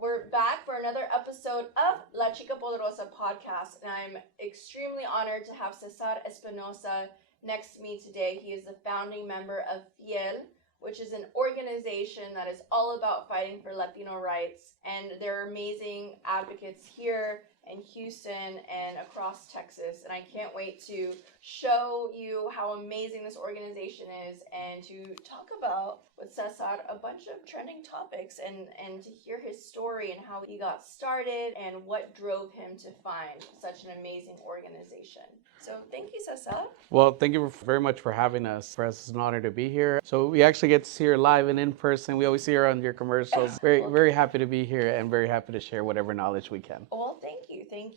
We're back for another episode of Chica Poderosa podcast, and I'm extremely honored to have Cesar Espinosa next to me today. He is the founding member of Fiel, which is an organization that is all about fighting for Latino rights, and there are amazing advocates here in Houston and across Texas, and I can't wait to show you how amazing this organization is and to talk about with Cesar a bunch of trending topics and to hear his story and how he got started and what drove him to find such an amazing organization. So thank you, Cesar. Well, thank you very much for having us. For us, it's an honor to be here. So we actually get to see her live and in person. We always see her on your commercials. Very happy to be here and very happy to share whatever knowledge we can. Well, thank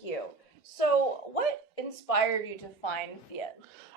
you. So what inspired you to find Fiel?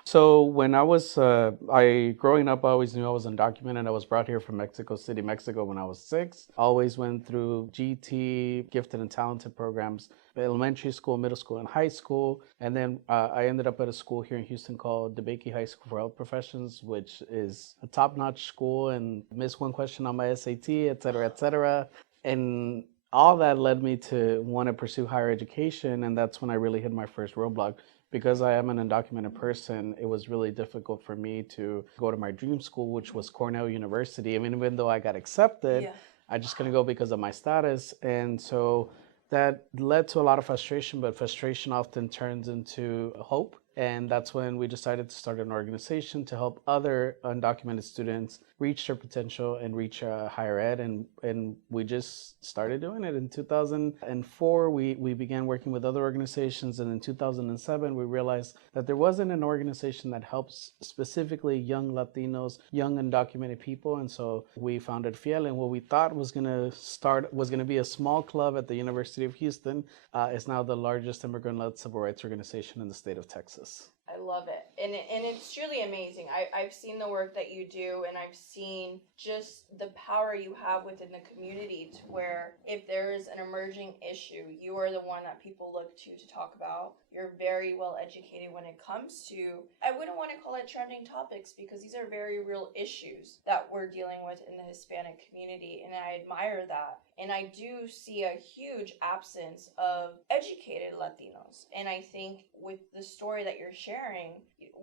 So when I was, growing up, I always knew I was undocumented. I was brought here from Mexico City, Mexico when I was 6. Always went through GT, gifted and talented programs, elementary school, middle school, and high school. And then I ended up at a school here in Houston called DeBakey High School for Health Professions, which is a top-notch school, and missed one question on my SAT, et cetera, et cetera. And all that led me to want to pursue higher education, and that's when I really hit my first roadblock. Because I am an undocumented person, it was really difficult for me to go to my dream school, which was Cornell University. I mean, even though I got accepted, I just couldn't go because of my status. And so that led to a lot of frustration, but frustration often turns into hope. And that's when we decided to start an organization to help other undocumented students reach their potential and reach higher ed. And we just started doing it. In 2004, we began working with other organizations. And in 2007, we realized that there wasn't an organization that helps specifically young Latinos, young undocumented people. And so we founded Fiel. And what we thought was going to be a small club at the University of Houston is now the largest immigrant-led civil rights organization in the state of Texas. I love it. And it's truly amazing. I've seen the work that you do, and I've seen just the power you have within the community to where if there is an emerging issue, you are the one that people look to talk about. You're very well educated when it comes to, I wouldn't want to call it trending topics because these are very real issues that we're dealing with in the Hispanic community, and I admire that. And I do see a huge absence of educated Latinos. And I think with the story that you're sharing,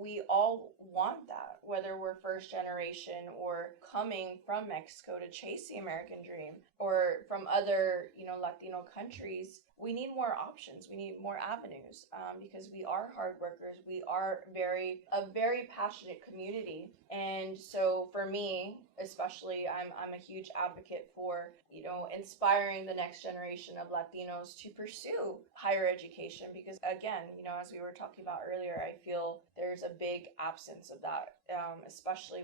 we all want that, whether we're first generation or coming from Mexico to chase the American dream or from other, Latino countries. We need more options. We need more avenues because we are hard workers. We are a very passionate community. And so for me, especially, I'm a huge advocate for, inspiring the next generation of Latinos to pursue higher education because, again, as we were talking about earlier, I feel there's a big absence of that, especially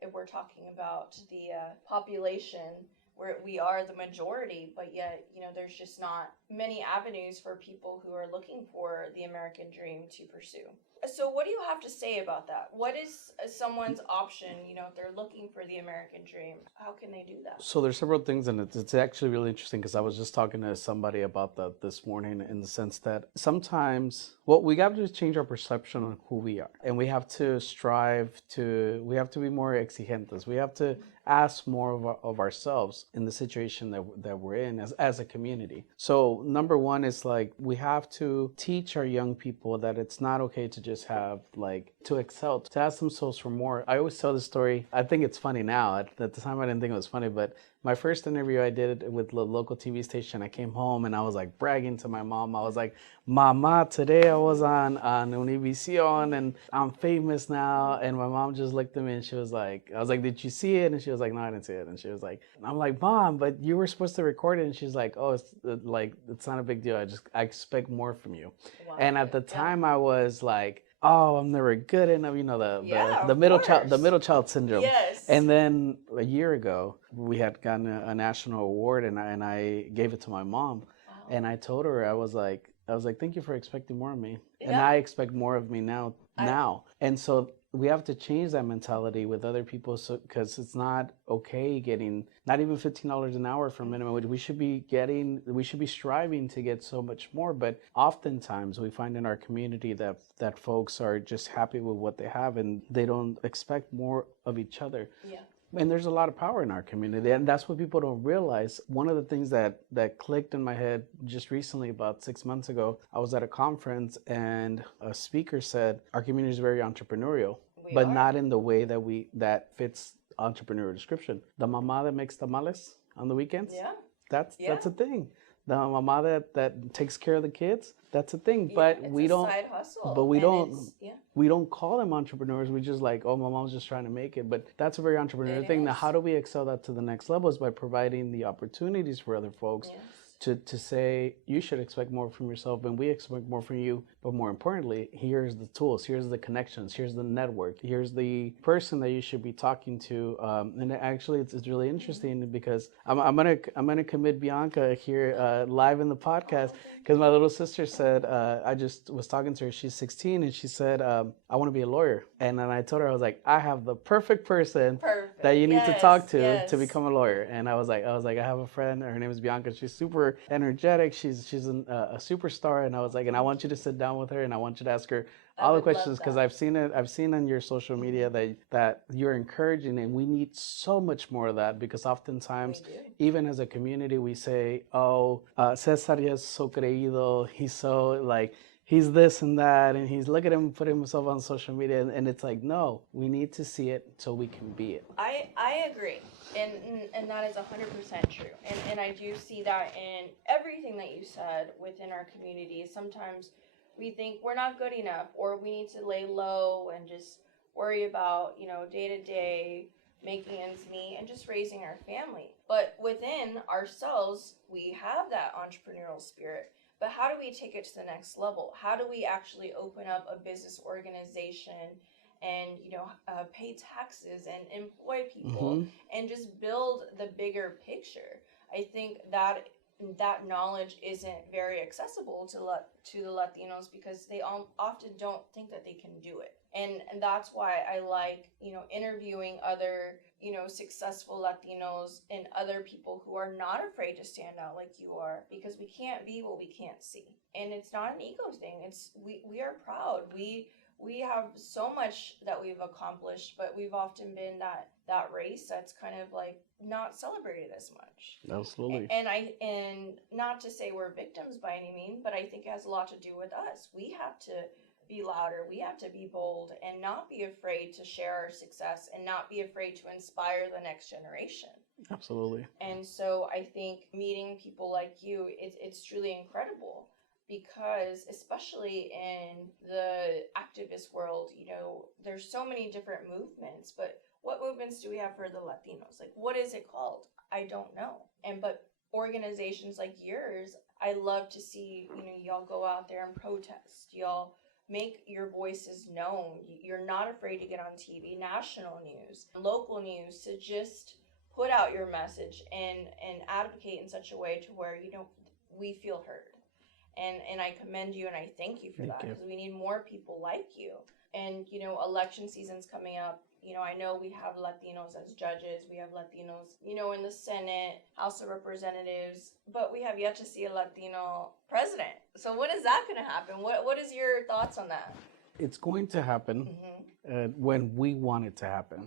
if we're talking about the population where we are the majority, but yet, there's just not many avenues for people who are looking for the American dream to pursue. So what do you have to say about that? What is someone's option, if they're looking for the American dream? How can they do that? So there's several things, and it's actually really interesting because I was just talking to somebody about that this morning in the sense that sometimes what we got to do is change our perception on who we are. And we have to we have to be more exigentes. We have to ask more of ourselves in the situation that we're in as a community. So number one is we have to teach our young people that it's not okay to just have to excel, to ask themselves for more. I always tell the story. I think it's funny now. At the time I didn't think it was funny, but my first interview I did with the local TV station, I came home and I was bragging to my mom. I was like, Mama, today I was on Univision and I'm famous now. And my mom just looked at me and she was like, I was like, did you see it? And she was like, no, I didn't see it. And she was like, I'm like, Mom, but you were supposed to record it. And she's like, oh, it's not a big deal. I expect more from you. Wow. And at the time I was like, oh, I'm never good enough, the middle child syndrome. Yes. And then a year ago, we had gotten a national award, and I gave it to my mom. Wow. And I told her, I was like, thank you for expecting more of me, and I expect more of me now. And so we have to change that mentality with other people, because it's not okay getting not even $15 an hour for minimum wage. We should be striving to get so much more. But oftentimes we find in our community that folks are just happy with what they have and they don't expect more of each other. Yeah. And there's a lot of power in our community, and that's what people don't realize. One of the things that clicked in my head just recently, about 6 months ago, I was at a conference and a speaker said our community is very entrepreneurial, but not in the way that fits entrepreneurial description. The mama that makes tamales on the weekends, that's a thing. The mama that takes care of the kids, that's a thing. But we don't side hustle. But we don't call them entrepreneurs. We just like, oh, my mom's just trying to make it. But that's a very entrepreneurial thing. Now, how do we excel that to the next level? Is by providing the opportunities for other folks to say, you should expect more from yourself and we expect more from you. But more importantly, here's the tools, here's the connections, here's the network, here's the person that you should be talking to. And actually, it's really interesting because I'm gonna commit Bianca here live in the podcast, because my little sister said, I just was talking to her, she's 16, and she said, I want to be a lawyer. And then I told her, I was like, I have the perfect person that you need to talk to become a lawyer. And I was like, I have a friend, her name is Bianca, she's super energetic, she's a superstar. And I was like, and I want you to sit down with her and I want you to ask her all the questions, because I've seen on your social media that you're encouraging, and we need so much more of that, because oftentimes, even as a community, we say, oh, Cesar is so creído, he's so like, he's this and that, and he's, look at him putting himself on social media, and it's like, no, we need to see it so we can be it. I agree. And that is 100% true. And I do see that in everything that you said within our community. Sometimes we think we're not good enough, or we need to lay low and just worry about, day to day making ends meet and just raising our family. But within ourselves, we have that entrepreneurial spirit. But how do we take it to the next level? How do we actually open up a business organization and pay taxes and employ people and just build the bigger picture? I think that knowledge isn't very accessible to the Latinos, because they often don't think that they can do it. And that's why I like, interviewing other, successful Latinos and other people who are not afraid to stand out like you are, because we can't be what we can't see. And it's not an ego thing. It's we are proud. We have so much that we've accomplished, but we've often been that race that's kind of like not celebrated as much. Absolutely. And not to say we're victims by any means, but I think it has a lot to do with us. We have to be louder. We have to be bold and not be afraid to share our success and not be afraid to inspire the next generation. Absolutely. And so I think meeting people like you, it's truly incredible. Because especially in the activist world, there's so many different movements, but what movements do we have for the Latinos? Like, what is it called? I don't know. But organizations like yours, I love to see, y'all go out there and protest. Y'all make your voices known. You're not afraid to get on TV, national news, local news, to just put out your message and advocate in such a way to where, we feel heard. And I commend you and I thank you for that, because we need more people like you. And, election season's coming up. I know we have Latinos as judges. We have Latinos, in the Senate, House of Representatives, but we have yet to see a Latino president. So when is that going to happen? What is your thoughts on that? It's going to happen when we want it to happen,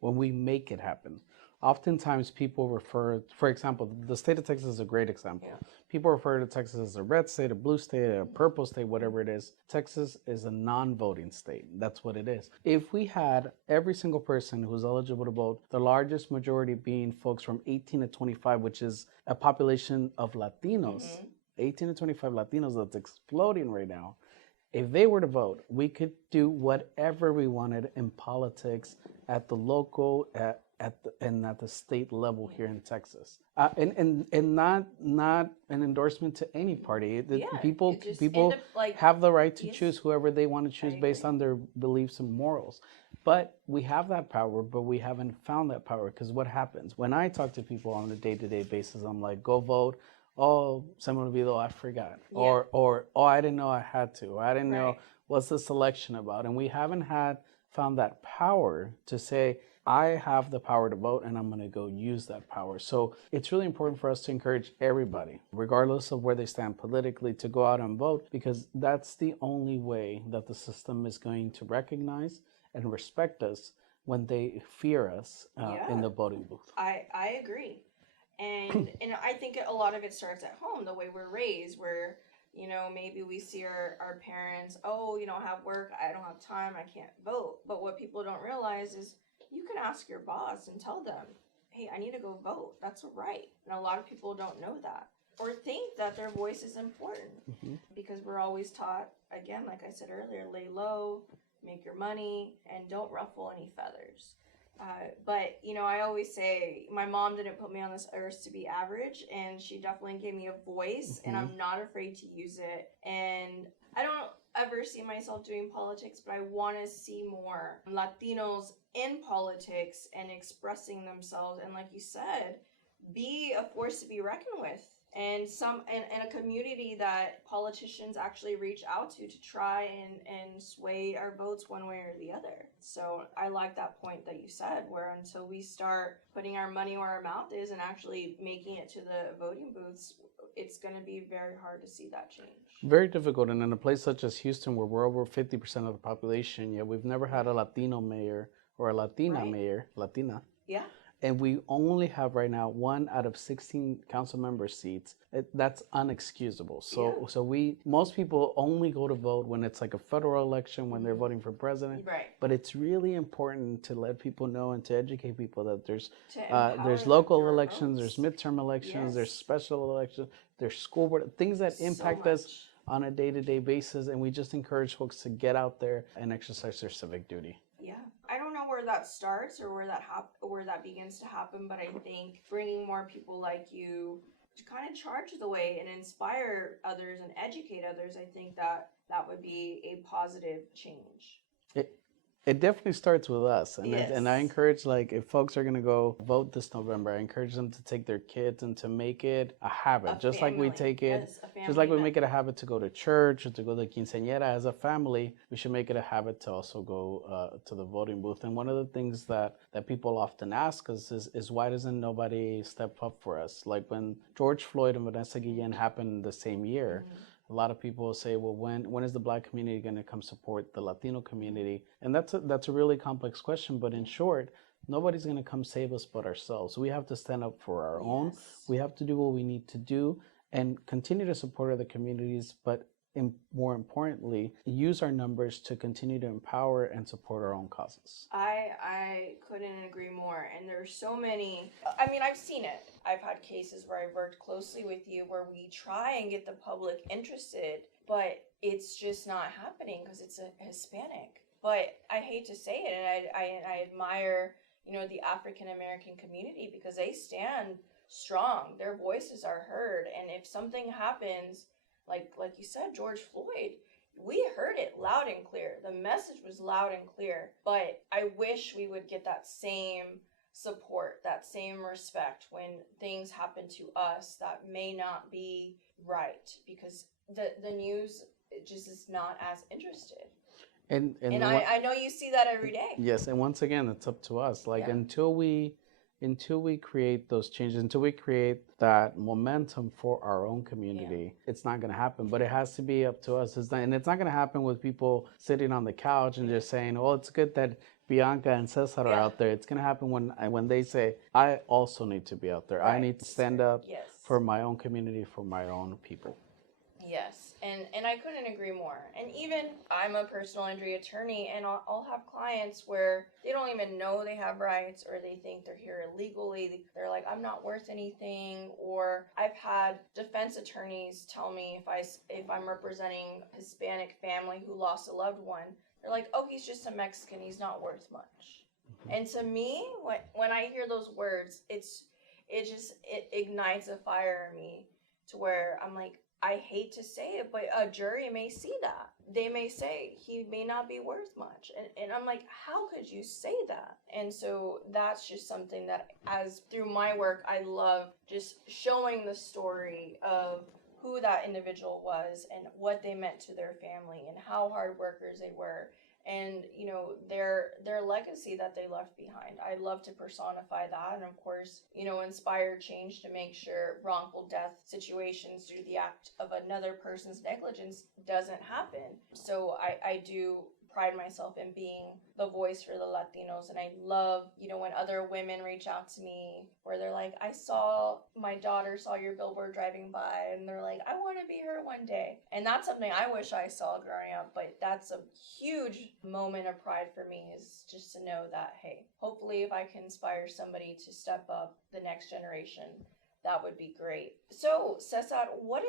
when we make it happen. Oftentimes people refer, for example, the state of Texas is a great example. Yeah. People refer to Texas as a red state, a blue state, a purple state, whatever it is. Texas is a non-voting state. That's what it is. If we had every single person who's eligible to vote, the largest majority being folks from 18 to 25, which is a population of Latinos, 18 to 25 Latinos that's exploding right now. If they were to vote, we could do whatever we wanted in politics at the local, at the state level here in Texas, and not an endorsement to any party. People have the right to choose whoever they want to choose based on their beliefs and morals. But we have that power, but we haven't found that power, because what happens when I talk to people on a day-to-day basis? I'm like, go vote. Oh, se me olvidó, I forgot. Yeah. Or oh, I didn't know I had to. Or I didn't know what's this election about. And we haven't found that power to say, I have the power to vote and I'm going to go use that power. So it's really important for us to encourage everybody, regardless of where they stand politically, to go out and vote, because that's the only way that the system is going to recognize and respect us when they fear us Yeah. in the voting booth. I agree. And I think a lot of it starts at home, the way we're raised, where, maybe we see our parents, oh, you don't have work, I don't have time, I can't vote. But what people don't realize is you can ask your boss and tell them, hey, I need to go vote. That's a right. And a lot of people don't know that or think that their voice is important, because we're always taught, again, like I said earlier, lay low, make your money, and don't ruffle any feathers. But I always say my mom didn't put me on this earth to be average, and she definitely gave me a voice, and I'm not afraid to use it. And I don't ever see myself doing politics, but I want to see more Latinos in politics and expressing themselves, and like you said, be a force to be reckoned with. And a community that politicians actually reach out to try and sway our votes one way or the other. So I like that point that you said, where until we start putting our money where our mouth is and actually making it to the voting booths, it's going to be very hard to see that change. Very difficult. And in a place such as Houston, where we're over 50% of the population, yet we've never had a Latino mayor or a Latina mayor, Latina. Yeah. And we only have right now 1 out of 16 council member seats. That's unexcusable. So most people only go to vote when it's like a federal election, when they're voting for president. Right. But it's really important to let people know and to educate people that there's there's local elections, there's midterm elections, there's special elections, there's school board, things that impact us on a day-to-day basis. And we just encourage folks to get out there and exercise their civic duty. Yeah, I don't know where that starts or where that begins to happen, but I think bringing more people like you to kind of charge the way and inspire others and educate others, I think that would be a positive change. It definitely starts with us, and Yes. and I encourage, like, if folks are gonna go vote this November, I encourage them to take their kids and to make it a habit, just like we take it, just like we make it a habit to go to church or to go to quinceañera. As a family, we should make it a habit to also go to the voting booth. And one of the things that people often ask us is why doesn't nobody step up for us? Like when George Floyd and Vanessa Guillen happened the same year. A lot of people say, well, when is the Black community going to come support the Latino community? And that's a really complex question. But in short, nobody's going to come save us but ourselves. We have to stand up for our own. We have to do what we need to do and continue to support other communities. But more importantly, use our numbers to continue to empower and support our own causes. I couldn't agree more. And there's so many, I mean, I've seen it. I've had cases where I've worked closely with you where we try and get the public interested, but it's just not happening because it's a Hispanic. But I hate to say it, and I admire, the African American community because they stand strong. Their voices are heard. And if something happens, like you said, George Floyd, we heard it loud and clear. The message was loud and clear. But I wish we would get that same support, that same respect when things happen to us that may not be right, because the news just is not as interested. And I know you see that every day. Yes, and once again, it's up to us. Until we create those changes, until we create that momentum for our own community, it's not going to happen. But it has to be up to us. It's not going to happen with people sitting on the couch and just saying, "Oh, it's good that Bianca and Cesar are out there." It's going to happen when they say, "I also need to be out there. Right. I need to stand up for my own community, for my own people." Yes, and I couldn't agree more. And even I'm a personal injury attorney, and I'll have clients where they don't even know they have rights, or they think they're here illegally. They're like, I'm not worth anything. Or I've had defense attorneys tell me if I'm representing a Hispanic family who lost a loved one, they're like, oh, he's just a Mexican, he's not worth much. And to me, when I hear those words, it ignites a fire in me to where I'm like, I hate to say it, but a jury may see that. They may say he may not be worth much. And I'm like, how could you say that? And so that's just something that, as through my work, I love just showing the story of who that individual was and what they meant to their family and how hard workers they were. And, their legacy that they left behind. I love to personify that and, of course, inspire change to make sure wrongful death situations through the act of another person's negligence doesn't happen. So I do pride myself in being the voice for the Latinos. And I love, when other women reach out to me where they're like, my daughter saw your billboard driving by, and they're like, I want to be her one day. And that's something I wish I saw growing up, but that's a huge moment of pride for me, is just to know that, hey, hopefully if I can inspire somebody to step up the next generation, that would be great. So, Cesar, what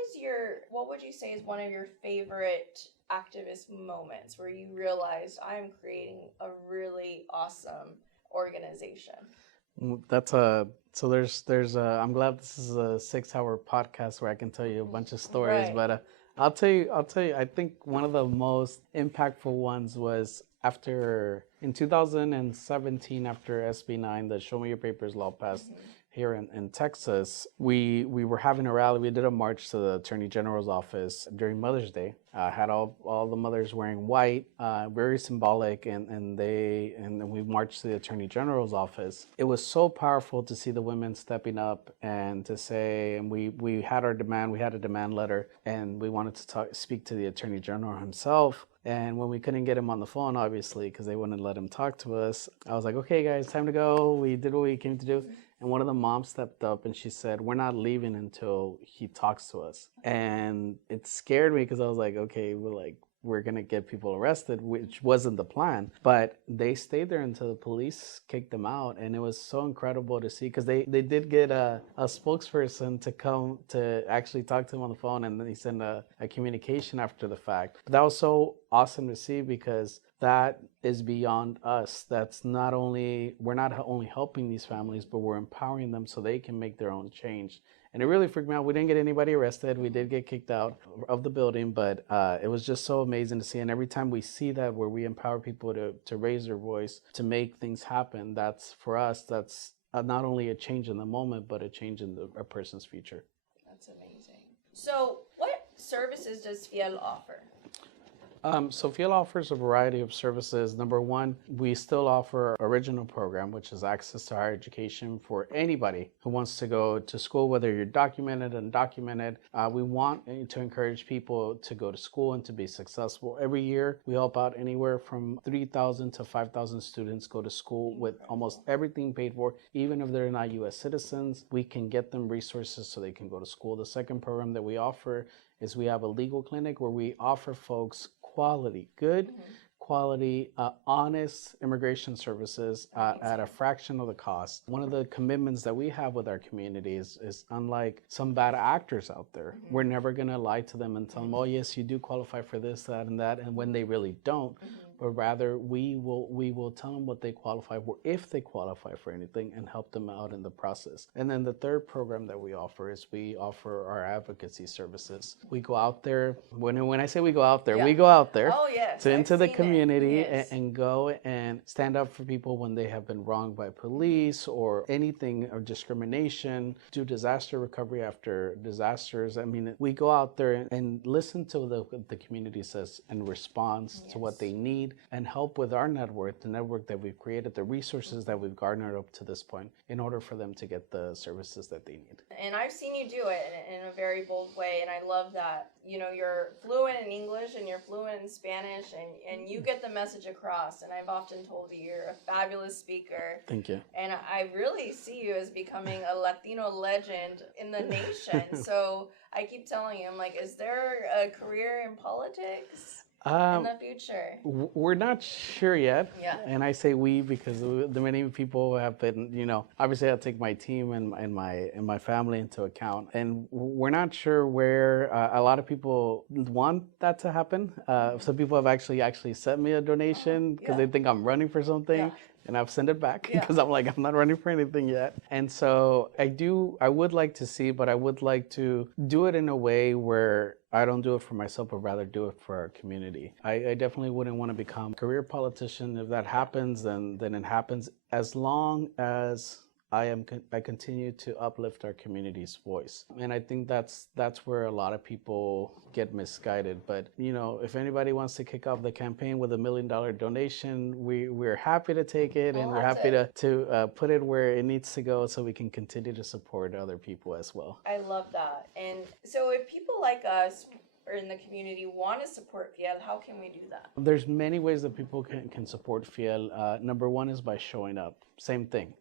would you say is one of your favorite activist moments where you realized I'm creating a really awesome organization? I'm glad this is a 6-hour podcast where I can tell you a bunch of stories, Right. but I'll tell you, I think one of the most impactful ones was in 2017, after SB 9, the Show Me Your Papers law passed here in Texas. We were having a rally. We did a march to the Attorney General's office during Mother's Day. Had all the mothers wearing white, very symbolic, and then we marched to the Attorney General's office. It was so powerful to see the women stepping up and to say, and we had our demand. We had a demand letter, and we wanted to speak to the Attorney General himself. And when we couldn't get him on the phone, obviously, because they wouldn't let him talk to us, I was like, okay, guys, time to go. We did what we came to do. And one of the moms stepped up and she said, we're not leaving until he talks to us. And it scared me because I was like, okay, we're going to get people arrested, which wasn't the plan. But they stayed there until the police kicked them out. And it was so incredible to see, because they did get a spokesperson to come to actually talk to him on the phone, and then he sent a communication after the fact. But that was so awesome to see, because that is beyond us. We're not only helping these families, but we're empowering them so they can make their own change. And it really freaked me out. We didn't get anybody arrested. We did get kicked out of the building, but it was just so amazing to see. And every time we see that, where we empower people to raise their voice, to make things happen, that's not only a change in the moment, but a change in a person's future. That's amazing. So what services does Fiel offer? So Fiel offers a variety of services. Number one, we still offer our original program, which is access to higher education for anybody who wants to go to school, whether you're documented and undocumented. We want to encourage people to go to school and to be successful. Every year, we help out anywhere from 3,000 to 5,000 students go to school with almost everything paid for. Even if they're not U.S. citizens, we can get them resources so they can go to school. The second program that we offer is we have a legal clinic where we offer folks good quality, honest immigration services at a fraction of the cost. One of the commitments that we have with our community is unlike some bad actors out there, we're never going to lie to them and tell them, oh yes, you do qualify for this, that, and that, and when they really don't. But rather we will tell them what they qualify for, if they qualify for anything, and help them out in the process. And then the third program that we offer is we offer our advocacy services. We go out there. When I say we go out there, we go out there into the community and go and stand up for people when they have been wronged by police or anything, or discrimination, do disaster recovery after disasters. I mean, we go out there and listen to what the community says in response to what they need, and help with our network, the network that we've created, the resources that we've garnered up to this point, in order for them to get the services that they need. And I've seen you do it in a very bold way, and I love that. You're fluent in English and you're fluent in Spanish, and you get the message across. And I've often told you you're a fabulous speaker. Thank you. And I really see you as becoming a Latino legend in the nation. So I keep telling you, I'm like, is there a career in politics in the future? We're not sure yet. Yeah. And I say we because the many people have been, obviously I'll take my team and my family into account. And we're not sure where a lot of people want that to happen. Some people have actually sent me a donation because they think I'm running for something. Yeah. And I've sent it back because I'm like, I'm not running for anything yet. And so I would like to see, but I would like to do it in a way where I don't do it for myself, but rather do it for our community. I definitely wouldn't want to become a career politician. If that happens, then it happens, as long as I continue to uplift our community's voice. And I think that's where a lot of people get misguided. But if anybody wants to kick off the campaign with $1 million donation, we're happy to take it, and we're happy to put it where it needs to go, so we can continue to support other people as well. I love that. And so if people like us or in the community want to support Fiel, how can we do that? There's many ways that people can support Fiel. Number one is by showing up. Same thing.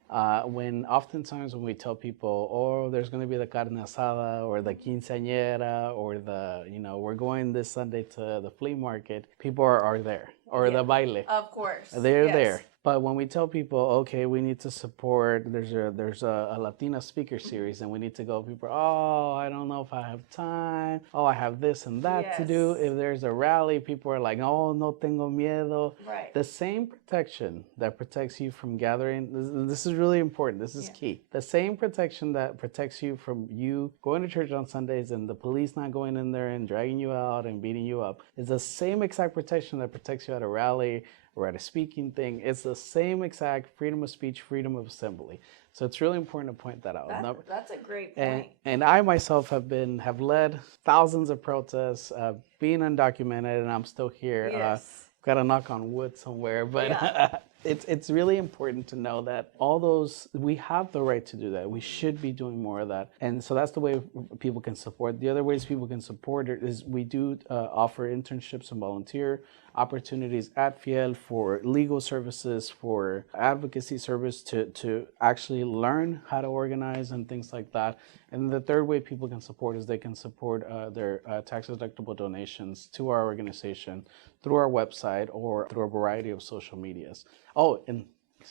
When oftentimes when we tell people, oh, there's going to be the carne asada or the quinceañera or the, we're going this Sunday to the flea market, people are there. Or the baile. Of course. They're there. But when we tell people, okay, we need to support, there's a Latina speaker series and we need to go, people, oh, I don't know if I have time. Oh, I have this and that to do. If there's a rally, people are like, oh, no tengo miedo. Right. The same protection that protects you from gathering, this is really important. This is key. The same protection that protects you from you going to church on Sundays and the police not going in there and dragging you out and beating you up is the same exact protection that protects you at a rally or at a speaking thing. It's the same exact freedom of speech, freedom of assembly. So it's really important to point that out. That's a great point. And I myself have led thousands of protests, being undocumented, and I'm still here. Yes. Got to knock on wood somewhere, but it's really important to know that all those, we have the right to do that. We should be doing more of that. And so that's the way people can support. The other ways people can support it is we do offer internships and volunteer opportunities at Fiel for legal services, for advocacy service to actually learn how to organize and things like that. And the third way people can support is they can support their tax-deductible donations to our organization through our website or through a variety of social medias. Oh, and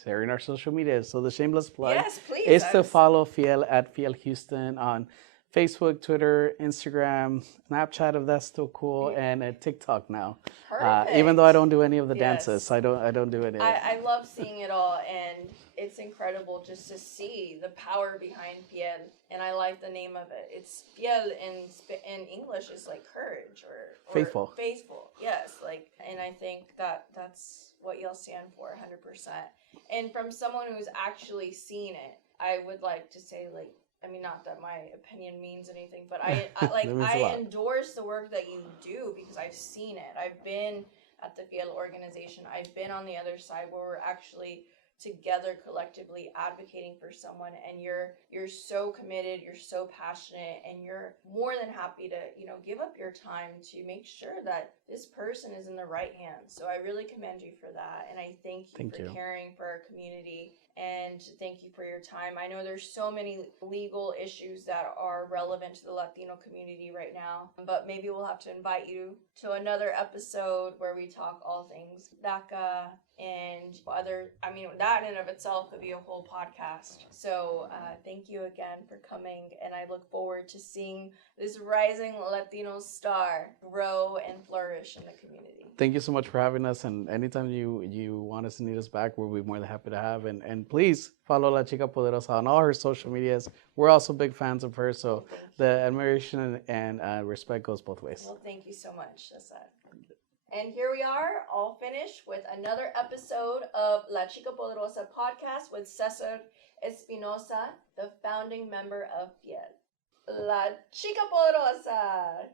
sharing our social media. So the shameless plug is to follow Fiel at Fiel Houston on Facebook, Twitter, Instagram, Snapchat if that's still cool, and TikTok now. Even though I don't do any of the dances, I don't do any of it. I love seeing it all, and it's incredible just to see the power behind Fiel, and I like the name of it. It's Fiel in English is like courage or faithful. Faithful, yes. And I think that's what you'll stand for 100%. And from someone who's actually seen it, I would like to say not that my opinion means anything, but I endorse the work that you do because I've seen it. I've been at the Fiel organization. I've been on the other side where we're actually together collectively advocating for someone, and you're so committed, you're so passionate, and you're more than happy to give up your time to make sure that this person is in the right hands. So I really commend you for that, and I thank you for caring for our community, and thank you for your time. I know there's so many legal issues that are relevant to the Latino community right now, but maybe we'll have to invite you to another episode where we talk all things DACA and other, that in and of itself could be a whole podcast. So thank you again for coming, and I look forward to seeing this rising Latino star grow and flourish in the community. Thank you so much for having us, and anytime you want us to need us back, we'll be more than happy to have. And please follow Lachica Poderosa on all her social medias. We're also big fans of her, so the admiration and respect goes both ways. Well, thank you so much, Cesar. And here we are, all finished with another episode of La Chica Poderosa podcast with Cesar Espinosa, the founding member of Fiel. La Chica Poderosa!